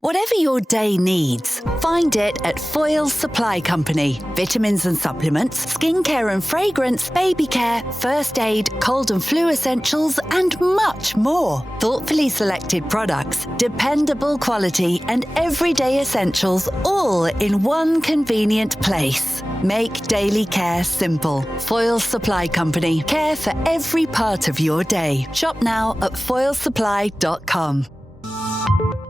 Whatever your day needs, find it at Foyle's Supply Company. Vitamins and supplements, skincare and fragrance, baby care, first aid, cold and flu essentials, and much more. Thoughtfully selected products, dependable quality, and everyday essentials all in one convenient place. Make daily care simple. Foyle's Supply Company. Care for every part of your day. Shop now at foylesupply.com.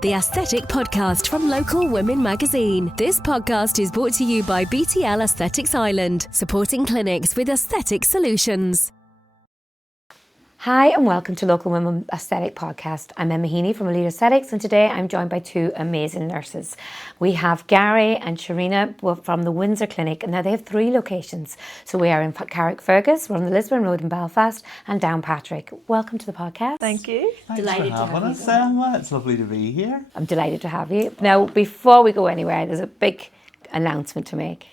The Aesthetic Podcast from Local Women Magazine. This podcast is brought to you by BTL Aesthetics Ireland, supporting clinics with aesthetic solutions. Hi and welcome to Local Women Aesthetic Podcast. I'm Emma Heaney from Elite Aesthetics, and today I'm joined by two amazing nurses. We have Gary and Shereena from the Windsor Clinic, and now they have 3 locations. So we are in Carrickfergus, we're on the Lisburn Road in Belfast, and Downpatrick. Welcome to the podcast. Thank you. Thanks for having us, Emma. It's lovely to be here. I'm delighted to have you. Now, before we go anywhere, there's a big announcement to make.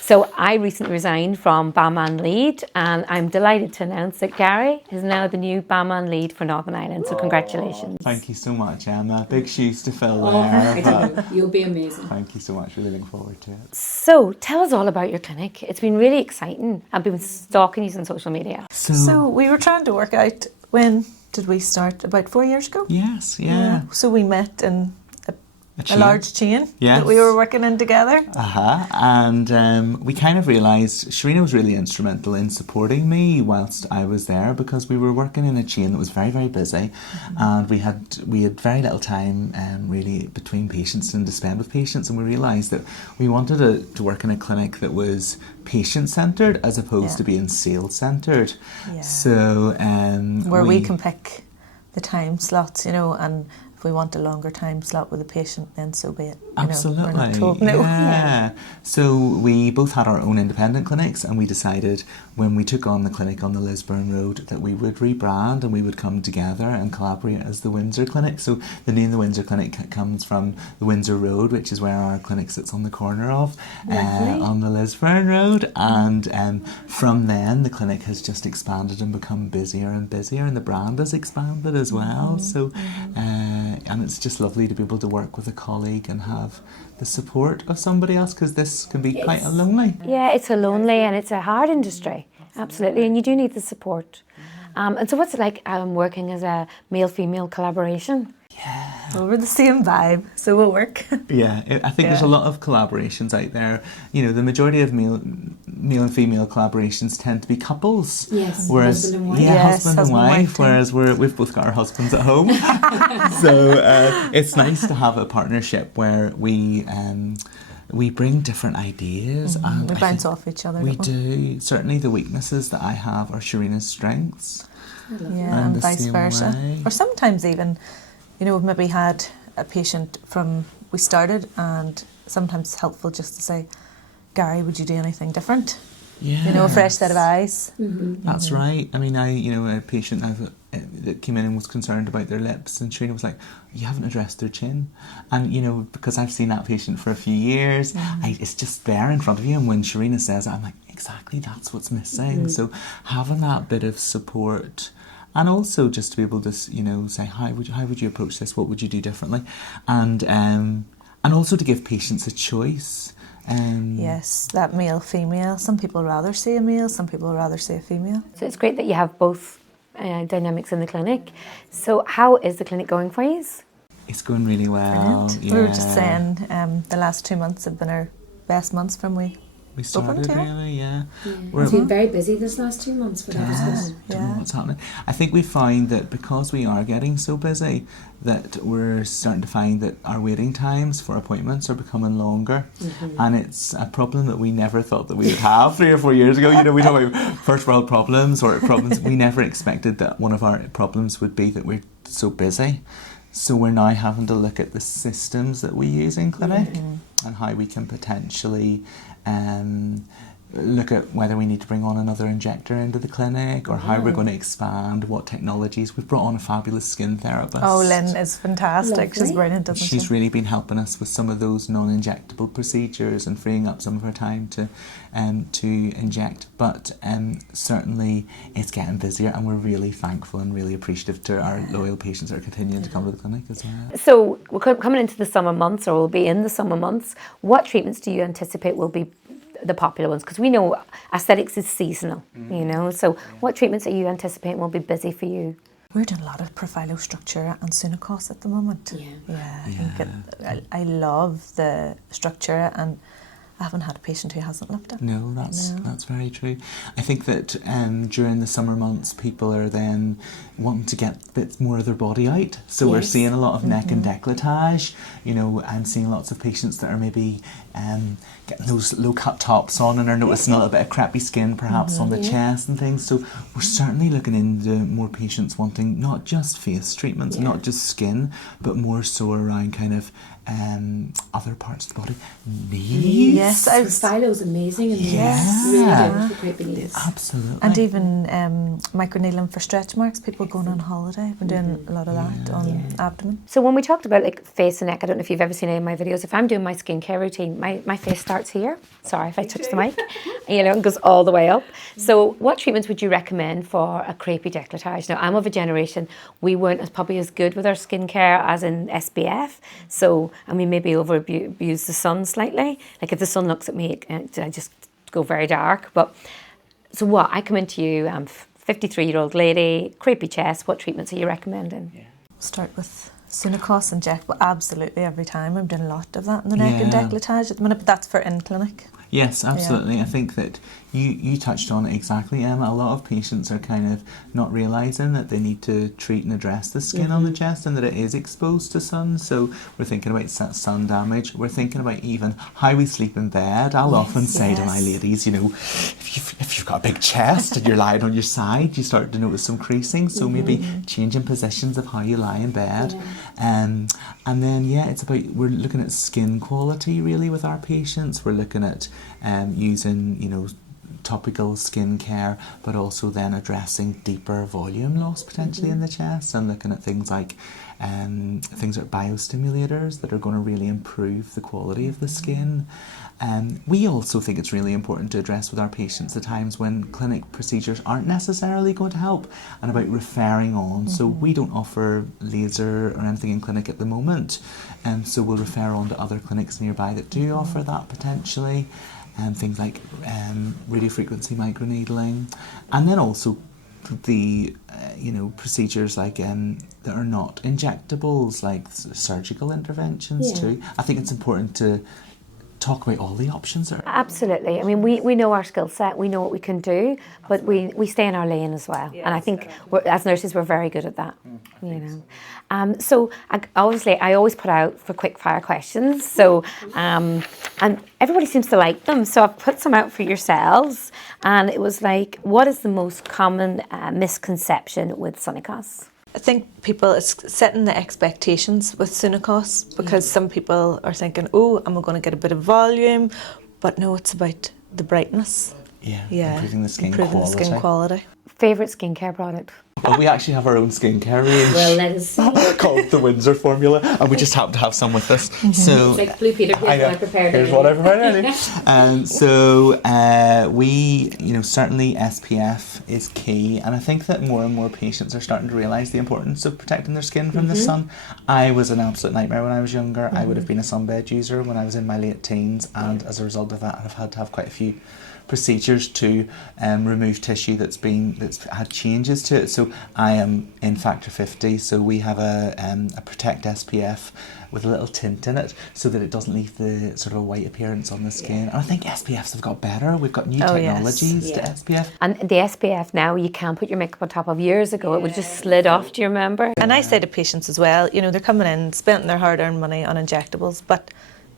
So I recently resigned from Barman Lead, and I'm delighted to announce that Gary is now the new Barman Lead for Northern Ireland. So congratulations. Thank you so much, Emma. Big shoes to fill there. But you'll be amazing. Thank you so much. Really looking forward to it. So tell us all about your clinic. It's been really exciting. I've been stalking you on social media. So we were trying to work out, when did we start? About 4 years ago? Yes, yeah. So we met in a chain. large chain Yes. that we were working in together. And we kind of realised Shereena was really instrumental in supporting me whilst I was there, because we were working in a chain that was very, very busy, and we had very little time really between patients and to spend with patients, and we realised that we wanted to work in a clinic that was patient-centred as opposed to being sales-centred. Yeah. So where we can pick the time slots, and if we want a longer time slot with a patient, then so be it. Absolutely. We're not told no. Yeah. So we both had our own independent clinics, and we decided when we took on the clinic on the Lisburn Road that we would rebrand and we would come together and collaborate as the Windsor Clinic. So the name the Windsor Clinic comes from the Windsor Road, which is where our clinic sits on the corner of, on the Lisburn Road. And from then the clinic has just expanded and become busier and busier, and the brand has expanded as well. So and it's just lovely to be able to work with a colleague and have the support of somebody else, because this can be quite lonely. Yeah, it's a lonely and it's a hard industry, absolutely, and you do need the support. And so what's it like working as a male-female collaboration? Yeah. Well, we're the same vibe, so we'll work. Yeah, I think there's a lot of collaborations out there. The majority of male and female collaborations tend to be couples. Yes, whereas, husband and wife. Husband and wife. Whereas we've both got our husbands at home. So it's nice to have a partnership where we bring different ideas. And we bounce off each other. We do. Certainly the weaknesses that I have are Shereena's strengths. Yeah, and vice versa. Way. Or sometimes even, we've maybe had a patient from we started, and sometimes it's helpful just to say, Gary, would you do anything different? Yeah. A fresh set of eyes. Mm-hmm. That's right. I mean, a patient that came in and was concerned about their lips, and Shereena was like, you haven't addressed their chin. And, because I've seen that patient for a few years, it's just there in front of you. And when Shereena says it, I'm like, exactly, that's what's missing. Mm-hmm. So having that bit of support, and also just to be able to, say, how would you approach this? What would you do differently? And also to give patients a choice. Yes, that male, female. Some people rather see a male, some people rather see a female. So it's great that you have both dynamics in the clinic. So how is the clinic going for you? It's going really well. Yeah. We were just saying the last 2 months have been our best months from we started, really, yeah. It's been very busy this last 2 months. Don't know what's happening. I think we find that because we are getting so busy, that we're starting to find that our waiting times for appointments are becoming longer, and it's a problem that we never thought that we would have 3 or 4 years ago. We talk about first world problems or problems. We never expected that one of our problems would be that we're so busy. So we're now having to look at the systems that we use in clinic and how we can potentially look at whether we need to bring on another injector into the clinic or how we're going to expand, what technologies. We've brought on a fabulous skin therapist. Oh, Lynn is fantastic. Lovely. She's brilliant, isn't she? She's really been helping us with some of those non-injectable procedures and freeing up some of her time to inject. But certainly it's getting busier, and we're really thankful and really appreciative to our loyal patients that are continuing to come to the clinic as well. So we're coming into the summer months, or we'll be in the summer months. What treatments do you anticipate will be the popular ones? Because we know aesthetics is seasonal, you know. So what treatments are you anticipating will be busy for you? We're doing a lot of profilo-structure and Sunakos at the moment. I love the structure, and I haven't had a patient who hasn't loved it. No, that's very true. I think that during the summer months, people are then wanting to get bits more of their body out. So we're seeing a lot of neck and décolletage, you know, and seeing lots of patients that are maybe getting those low-cut tops on and are noticing a little bit of crappy skin perhaps on the chest and things. So we're certainly looking into more patients wanting not just face treatments, not just skin, but more so around kind of other parts of the body. Knees. Yes, Profilo's amazing and Yeah. really good for creepy knees. Absolutely. and even microneedling for stretch marks. People going on holiday. We're doing a lot of that on abdomen. So when we talked about like face and neck, I don't know if you've ever seen any of my videos. If I'm doing my skincare routine, my face starts here. Sorry if I touch the mic. You know, it goes all the way up. So what treatments would you recommend for a crepey décolletage? Now, I'm of a generation, we weren't probably as good with our skincare as in SPF. So, and we maybe overabuse the sun slightly. Like if the sun looks at me, I just go very dark. But so what? I come into you, I'm a 53-year-old lady, crepey chest. What treatments are you recommending? Start with Sunakos injectable absolutely every time. I'm doing a lot of that in the neck and décolletage at the minute, but that's for in-clinic. Yes, absolutely. I think that you touched on it exactly, Emma. A lot of patients are kind of not realising that they need to treat and address the skin on the chest and that it is exposed to sun. So we're thinking about sun damage. We're thinking about even how we sleep in bed. I'll often say to my ladies, you know, if you've got a big chest and you're lying on your side, you start to notice some creasing. So maybe changing positions of how you lie in bed. And then, it's about, we're looking at skin quality really with our patients. We're looking at using, you know, topical skincare, but also then addressing deeper volume loss potentially in the chest, and looking at things like biostimulators that are going to really improve the quality of the skin. We also think it's really important to address with our patients the times when clinic procedures aren't necessarily going to help, and about referring on. So we don't offer laser or anything in clinic at the moment, and so we'll refer on to other clinics nearby that do offer that potentially. Things like radiofrequency microneedling, and then also the procedures like that are not injectables, like surgical interventions too. I think it's important to talk about all the options there. Absolutely. I mean, we know our skill set, we know what we can do, but we stay in our lane as well. And I think as nurses, we're very good at that. You know. So obviously, I always put out for quick fire questions. So and everybody seems to like them. So I've put some out for yourselves, and it was like, what is the most common misconception with Sunakos? I think people is setting the expectations with Sunakos, because some people are thinking, oh, I'm going to get a bit of volume, but no, it's about the brightness. Improving the skin quality. Favourite skincare product? Well, we actually have our own skincare range. Well, let us see. Called the Windsor formula, and we just happen to have some with us. So It's like Blue Peter, here's what I prepared. Here's what I prepared. So we, certainly SPF is key, and I think that more and more patients are starting to realise the importance of protecting their skin from the sun. I was an absolute nightmare when I was younger. I would have been a sunbed user when I was in my late teens, and as a result of that, I've had to have quite a few procedures to remove tissue that's had changes to it. So I am in factor 50, so we have a Protect SPF with a little tint in it so that it doesn't leave the sort of a white appearance on the skin. And I think SPFs have got better. We've got new technologies to SPF. And the SPF now, you can't put your makeup on top of. Years ago, it would just slid off, do you remember? And I say to patients as well, they're coming in, spending their hard-earned money on injectables, but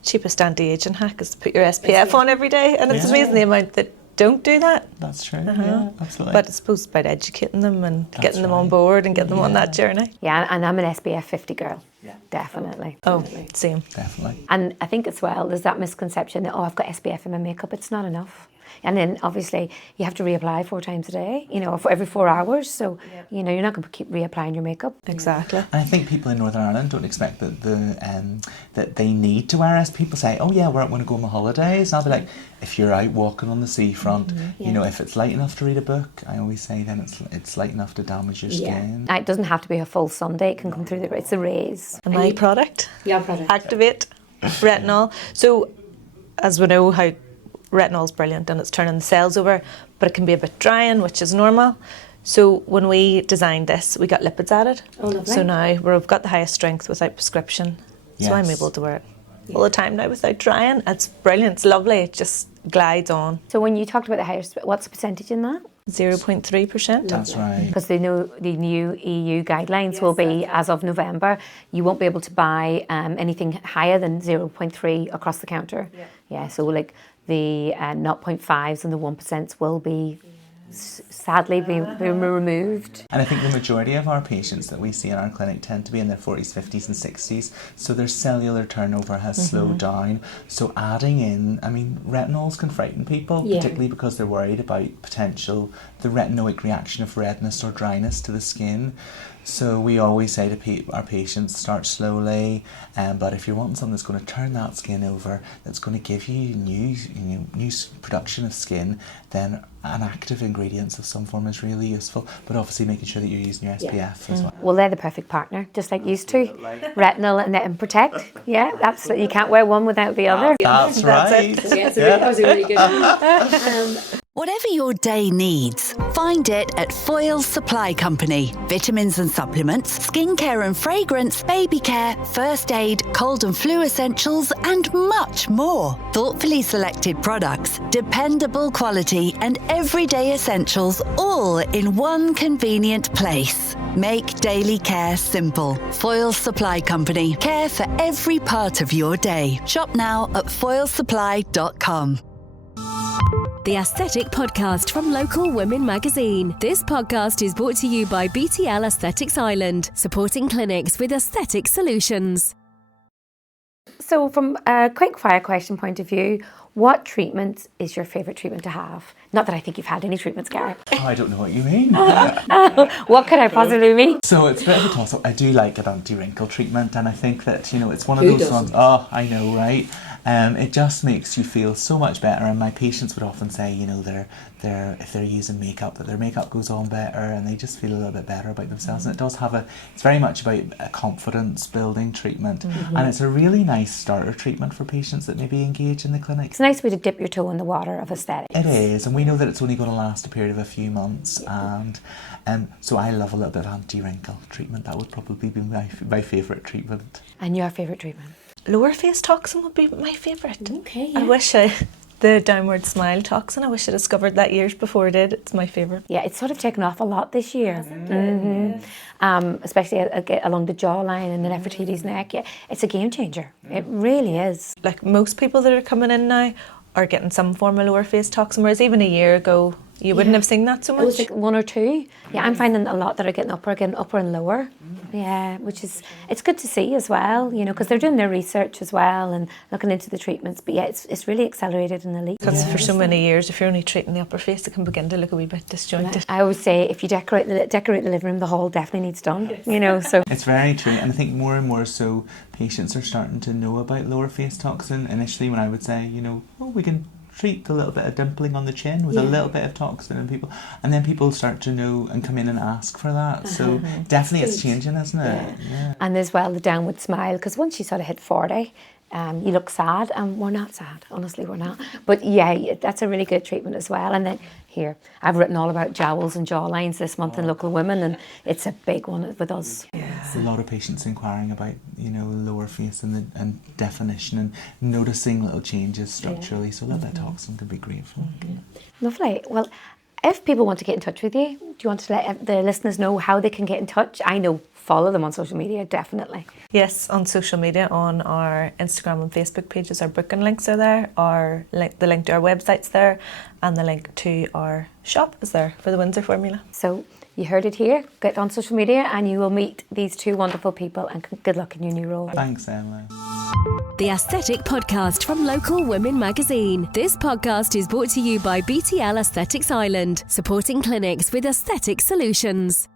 cheapest anti-aging hack is to put your SPF on every day, and it's amazing the amount that don't do that. That's true, yeah, absolutely. But I suppose about educating them and getting them on board and getting them on that journey. Yeah, and I'm an SPF 50 girl. Yeah. Definitely. Oh, same. Definitely. And I think as well, there's that misconception that, I've got SPF in my makeup. It's not enough. And then obviously you have to reapply 4 times a day, you know, for every 4 hours. So, you know, you're not going to keep reapplying your makeup. Exactly. And I think people in Northern Ireland don't expect that that they need to wear it. People say, oh yeah, where I want to go on my holidays. And I'll be like, if you're out walking on the seafront, you know, if it's light enough to read a book, I always say then it's light enough to damage your skin. It doesn't have to be a full Sunday. It can come through it's the rays. And my product, Your product. Activate Retinol. So as we know how retinol's brilliant and it's turning the cells over, but it can be a bit drying, which is normal. So when we designed this, we got lipids added. Oh, lovely. So now we've got the highest strength without prescription. So I'm able to wear it all the time now without drying. It's brilliant. It's lovely. It just glides on. So when you talked about the highest, what's the percentage in that? 0.3%. That's right. Because the new EU guidelines will be, as of November, you won't be able to buy anything higher than 0.3 across the counter. Yeah, so like the 0.5s and the 1% will be sadly be removed. And I think the majority of our patients that we see in our clinic tend to be in their 40s, 50s and 60s, so their cellular turnover has slowed down. So adding in, I mean, retinols can frighten people, particularly because they're worried about the retinoic reaction of redness or dryness to the skin. So we always say to our patients, start slowly, but if you're wanting something that's going to turn that skin over, that's going to give you new production of skin, then an active ingredients of some form is really useful. But obviously making sure that you're using your SPF as well. Well, they're the perfect partner, just like used to. Retinol and Protect. Yeah, absolutely. You can't wear one without the other. That's right. That was a really good one. Whatever your day needs, find it at Foyle's Supply Company. Vitamins and supplements, skincare and fragrance, baby care, first aid, cold and flu essentials, and much more. Thoughtfully selected products, dependable quality, and everyday essentials all in one convenient place. Make daily care simple. Foyle's Supply Company. Care for every part of your day. Shop now at foylesupply.com. The Aesthetic Podcast from Local Women Magazine. This podcast is brought to you by BTL Aesthetics Ireland, supporting clinics with aesthetic solutions. So from a quick fire question point of view, what treatment is your favourite treatment to have? Not that I think you've had any treatments, Gary. Oh, I don't know what you mean. What could I possibly mean? So it's a bit of a toss-up. I do like an anti-wrinkle treatment, and I think that, you know, it's one of those ones. Oh, I know, right? It just makes you feel so much better, and my patients would often say, you know, if they're using makeup, that their makeup goes on better, and they just feel a little bit better about themselves. And it does have it's very much about a confidence building treatment, and it's a really nice starter treatment for patients that maybe engage in the clinic. It's a nice way to dip your toe in the water of aesthetics. It is, and we know that it's only going to last a period of a few months, and so I love a little bit of anti-wrinkle treatment. That would probably be my favourite treatment. And your favourite treatment? Lower face toxin would be my favourite. Okay, I wish the downward smile toxin, I wish I discovered that years before I did. It's my favourite. Yeah, it's sort of taken off a lot this year. Especially along the jawline and the Nefertiti's neck. Yeah, it's a game changer. It really is. Like most people that are coming in now are getting some form of lower face toxin, whereas even a year ago you wouldn't have seen that so It was much. like 1 or 2. Yeah, I'm finding a lot that are getting upper and lower. Yeah, which is, it's good to see as well, you know, because they're doing their research as well and looking into the treatments. But yeah, it's really accelerated in the leap. Because for so many years, if you're only treating the upper face, it can begin to look a wee bit disjointed. I always say if you decorate the living room, the hall definitely needs done, you know, so. It's very true, and I think more and more so patients are starting to know about lower face toxin. Initially when I would say, you know, we can treat a little bit of dimpling on the chin with a little bit of toxin in people, and then people start to know and come in and ask for that. So definitely it's changing, isn't it? Yeah. And as well the downward smile, because once you sort of hit 40, you look sad, and we're not sad, honestly we're not. But yeah, that's a really good treatment as well. And then here, I've written all about jowls and jawlines this month in Local Women, and it's a big one with us. A lot of patients inquiring about, you know, lower face and definition and noticing little changes structurally. So a little bit of toxin could be great for them. Lovely. Well, if people want to get in touch with you, do you want to let the listeners know how they can get in touch? I know, follow them on social media, definitely. Yes, on social media, on our Instagram and Facebook pages, our booking links are there, the link to our website's there, and the link to our shop is there for the Windsor formula. So you heard it here. Get on social media and you will meet these 2 wonderful people, and good luck in your new role. Thanks, Emma. the aesthetic podcast from Local Women Magazine. This podcast is brought to you by BTL Aesthetics Ireland, supporting clinics with aesthetic solutions.